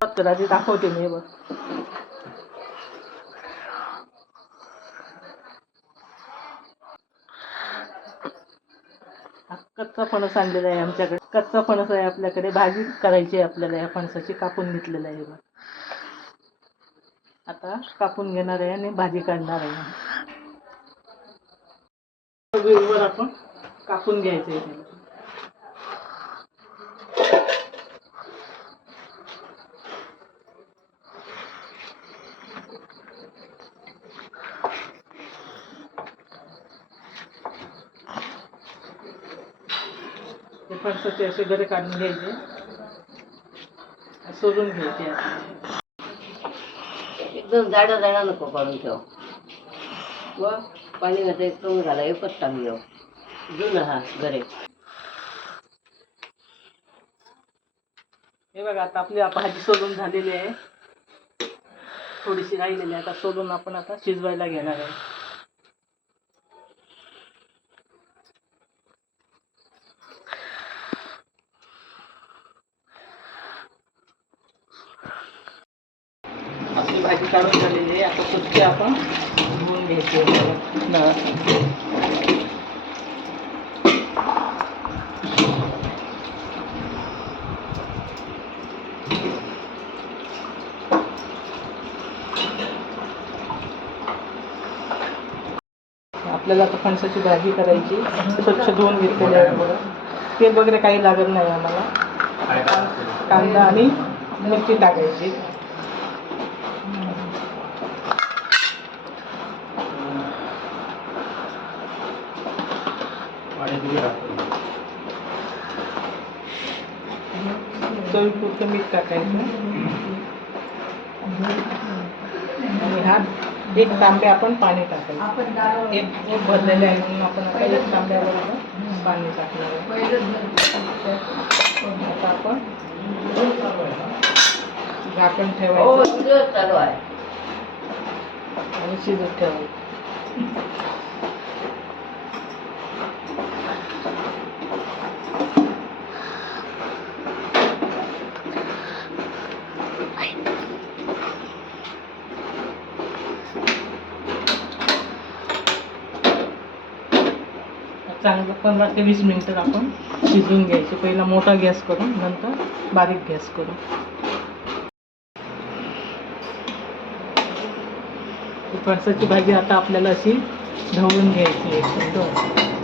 तर ते दाखवते मी बघ. कच्चा फणस आणलेला आहे आमच्याकडे. कच्चा फणस आहे आपल्याकडे. भाजी करायची आहे आपल्याला या फणसाची. कापून घेतलेलं आहे बघ. आता कापून घेणार आहे आणि भाजी काढणार आहे. आपण कापून घ्यायचं आहे. फणसाचे असे गरे काढून घ्यायचे. सोलून घ्यायचे. एकदम जाडा जाडा नको करून ठेव. व. पाणी घातलं एक कमी घाला एकच घेऊ. जुनं हा घरे. हे बघा आता आपली भाजी सोलून झालेली आहे. थोडीशी राहिलेली आहे. आता सोलून आपण आता शिजवायला घेणार आहे. काढून झालेली आहे. आता स्वच्छ आपण धुवून घ्यायचे नळात. आपल्याला आता फणसाची भाजी करायची. स्वच्छ धुवून घेतलेली आहे बघा तेल वगैरे काही लागत नाही आम्हाला. कांदा आणि मिरची टाकायची. चवीपुरतं मीठ टाकायचं आणि हा एक तांबे आपण पाणी टाकायचं एक एक भरलेले आहे. म्हणून आपण आता एक तांब्यावर आता पाणी टाकणार आहे आता आपण झाकण ठेवायचं आणि शिजत ठेवायचं. चांगलं पंधरा ते वीस मिनटं आपण शिजवून घ्यायचे. पहिला मोठा गॅस करून नंतर बारीक गॅस करून. फणसाची भाजी आता आपल्याला अशी ढवळून घ्यायची एकदम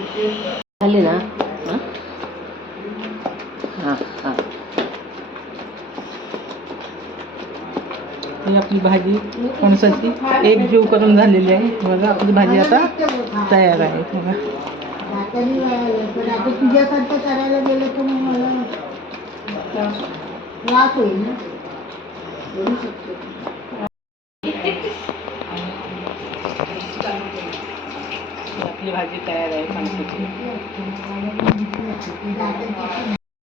झाली ना? हं? हा ही. आपली भाजी फणसाची एक जीव करून झालेली आहे. बघा आपली भाजी आता तयार आहे. बघा. तुझ्यासारखं करायला गेलं तर मला त्रास होईल ना आपली भाजी तयार आहे. फणसाची